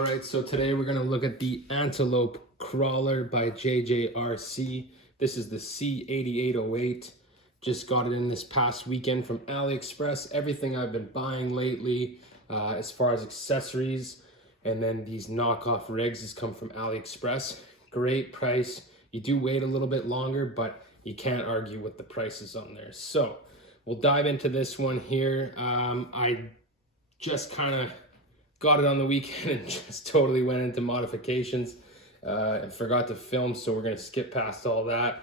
All right, so today we're gonna look at the Antelope Crawler by JJRC. This is the C8808. Just got it in this past weekend from AliExpress. Everything I've been buying lately, as far as accessories, and then these knockoff rigs has come from AliExpress. Great price. You do wait a little bit longer, but you can't argue with the prices on there. So we'll dive into this one here. I just kind of got it on the weekend and just totally went into modifications and forgot to film, so we're gonna skip past all that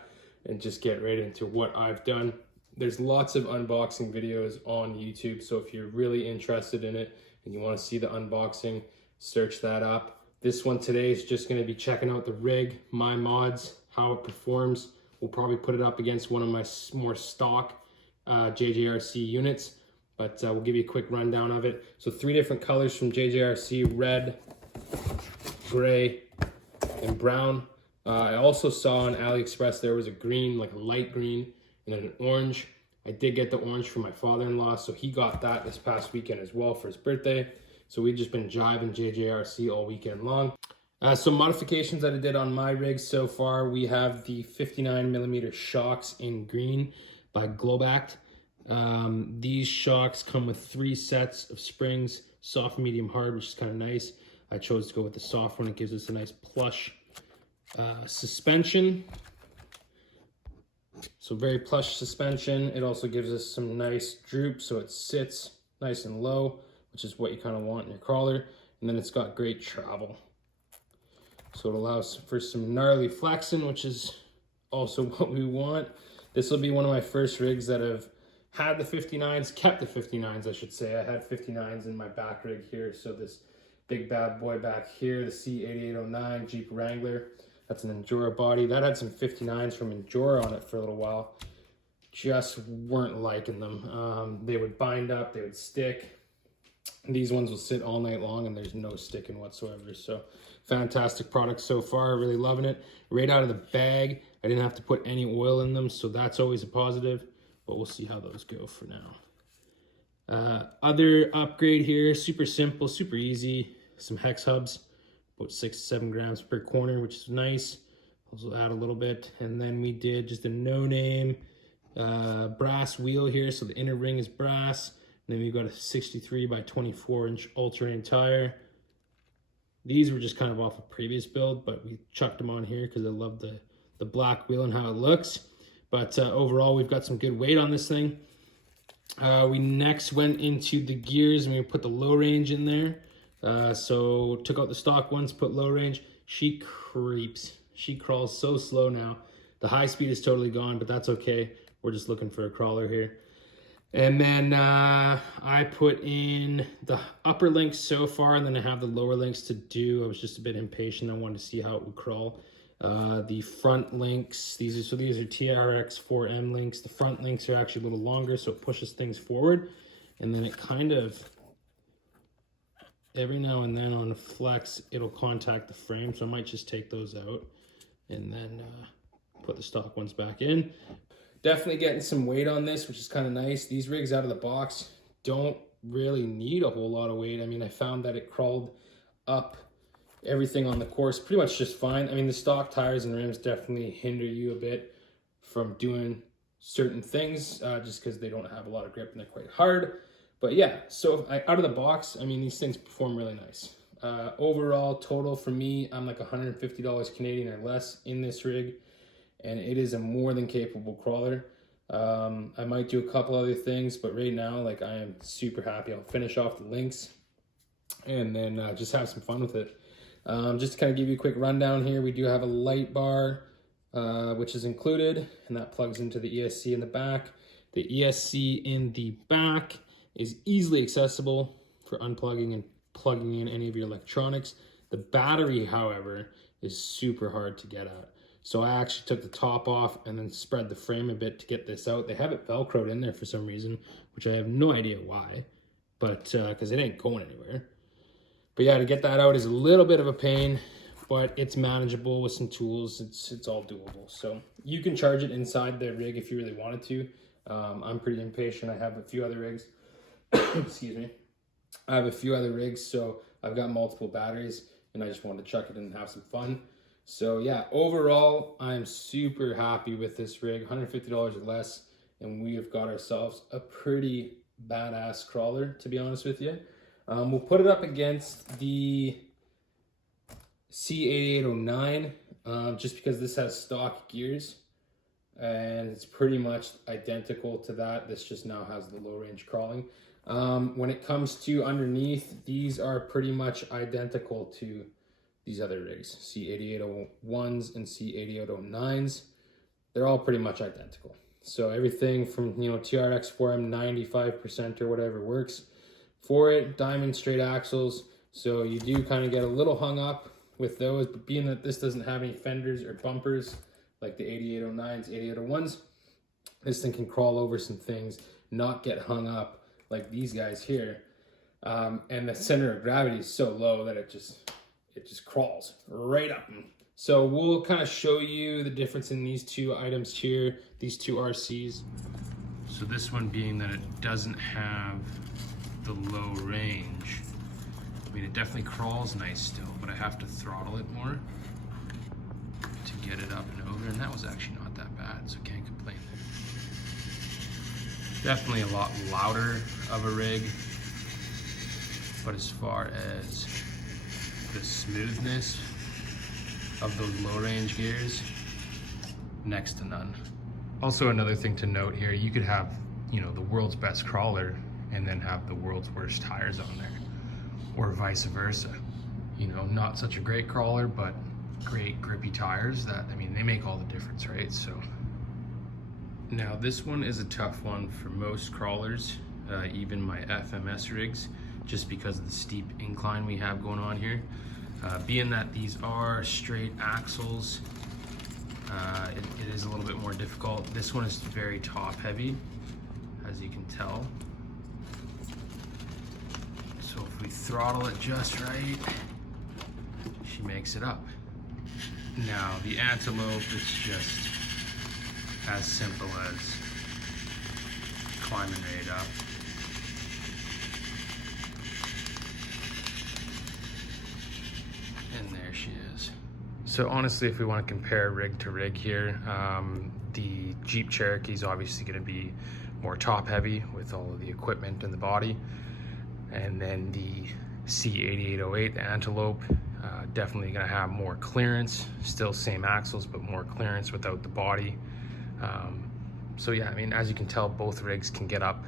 and just get right into what I've done. There's lots of unboxing videos on YouTube, so if you're really interested in it and you want to see the unboxing, search that up. This one today is just going to be checking out the rig, my mods, how it performs. We'll probably put it up against one of my more stock JJRC units, but we'll give you a quick rundown of it. So 3 different colors from JJRC: red, gray, and brown. I also saw on AliExpress there was a green, like a light green, and then an orange. I did get the orange from my father-in-law, so he got that this past weekend as well for his birthday. So we've just been jiving JJRC all weekend long. Some modifications that I did on my rig so far: we have the 59mm shocks in green by Globact. These shocks come with 3 sets of springs, soft, medium, hard, which is kind of nice. I chose to go with the soft one. It gives us a nice plush suspension. So very plush suspension. It also gives us some nice droop, so it sits nice and low, which is what you kind of want in your crawler. And then it's got great travel, so it allows for some gnarly flexing, which is also what we want. This will be one of my first rigs that have had the 59s, kept the 59s, I should say. I had 59s in my back rig here. So this big bad boy back here, the C8809 Jeep Wrangler, that's an Endura body. That had some 59s from Endura on it for a little while. Just weren't liking them. They would bind up, they would stick. These ones will sit all night long and there's no sticking whatsoever. So fantastic product so far, really loving it. Right out of the bag, I didn't have to put any oil in them, so that's always a positive, but we'll see how those go for now. Other upgrade here, super simple, super easy. Some hex hubs, about 6 to 7 grams per corner, which is nice. Also add a little bit. And then we did just a no-name brass wheel here, so the inner ring is brass. And then we've got a 63 by 24 inch all-terrain tire. These were just kind of off a previous build, but we chucked them on here because I love the black wheel and how it looks. But overall, we've got some good weight on this thing. We next went into the gears and we put the low range in there. So took out the stock ones, put low range. She creeps. She crawls so slow now. The high speed is totally gone, but that's okay. We're just looking for a crawler here. And then I put in the upper links so far, and then I have the lower links to do. I was just a bit impatient. I wanted to see how it would crawl. The front links, these are TRX 4M links. The front links are actually a little longer, so it pushes things forward. And then it kind of, every now and then on a flex, it'll contact the frame. So I might just take those out and then put the stock ones back in. Definitely getting some weight on this, which is kind of nice. These rigs out of the box don't really need a whole lot of weight. I mean, I found that it crawled up everything on the course pretty much just fine. I mean, the stock tires and rims definitely hinder you a bit from doing certain things just because they don't have a lot of grip and they're quite hard. But yeah, so out of the box, I mean, these things perform really nice. Overall total for me, I'm like $150 Canadian or less in this rig, and it is a more than capable crawler. I might do a couple other things, but right now, like, I am super happy. I'll finish off the links and then just have some fun with it. Just to kind of give you a quick rundown here, we do have a light bar, which is included, and that plugs into the ESC in the back. The ESC in the back is easily accessible for unplugging and plugging in any of your electronics. The battery, however, is super hard to get at. So I actually took the top off and then spread the frame a bit to get this out. They have it Velcroed in there for some reason, which I have no idea why, but because it ain't going anywhere. But yeah, to get that out is a little bit of a pain, but it's manageable with some tools. It's all doable. So you can charge it inside the rig if you really wanted to. I'm pretty impatient. I have a few other rigs. Excuse me. I have a few other rigs, so I've got multiple batteries and I just wanted to chuck it in and have some fun. So yeah, overall, I'm super happy with this rig, $150 or less, and we have got ourselves a pretty badass crawler, to be honest with you. We'll put it up against the C8809, just because this has stock gears and it's pretty much identical to that. This just now has the low range crawling. When it comes to underneath, these are pretty much identical to these other rigs, C8801s and C8809s. They're all pretty much identical. So everything from, you know, TRX 4M 95% or whatever works for it. Diamond straight axles. So you do kind of get a little hung up with those, but being that this doesn't have any fenders or bumpers like the 8809s, 8801s, this thing can crawl over some things, not get hung up like these guys here. And the center of gravity is so low that it just crawls right up. So we'll kind of show you the difference in these two items here, these two RCs. So this one being that it doesn't have the low range. I mean, it definitely crawls nice still, but I have to throttle it more to get it up and over, and that was actually not that bad, so can't complain. Definitely a lot louder of a rig, but as far as the smoothness of those low range gears, next to none. Also, another thing to note here, you could have, you know, the world's best crawler and then have the world's worst tires on there, or vice versa. You know, not such a great crawler, but great grippy tires. That, I mean, they make all the difference, right? So now this one is a tough one for most crawlers, even my FMS rigs, just because of the steep incline we have going on here. Being that these are straight axles, it is a little bit more difficult. This one is very top heavy, as you can tell. So if we throttle it just right, she makes it up. Now the Antelope is just as simple as climbing right up. And there she is. So honestly, if we want to compare rig to rig here, the Jeep Cherokee is obviously going to be more top heavy with all of the equipment and the body. And then the C8808, the Antelope, definitely going to have more clearance, still same axles, but more clearance without the body. So yeah, I mean, as you can tell, both rigs can get up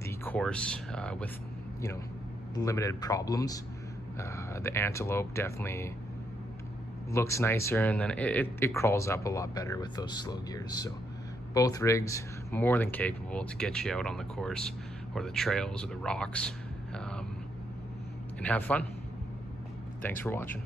the course with, you know, limited problems. The Antelope definitely looks nicer, and then it crawls up a lot better with those slow gears. So both rigs more than capable to get you out on the course or the trails or the rocks, and have fun. Thanks for watching.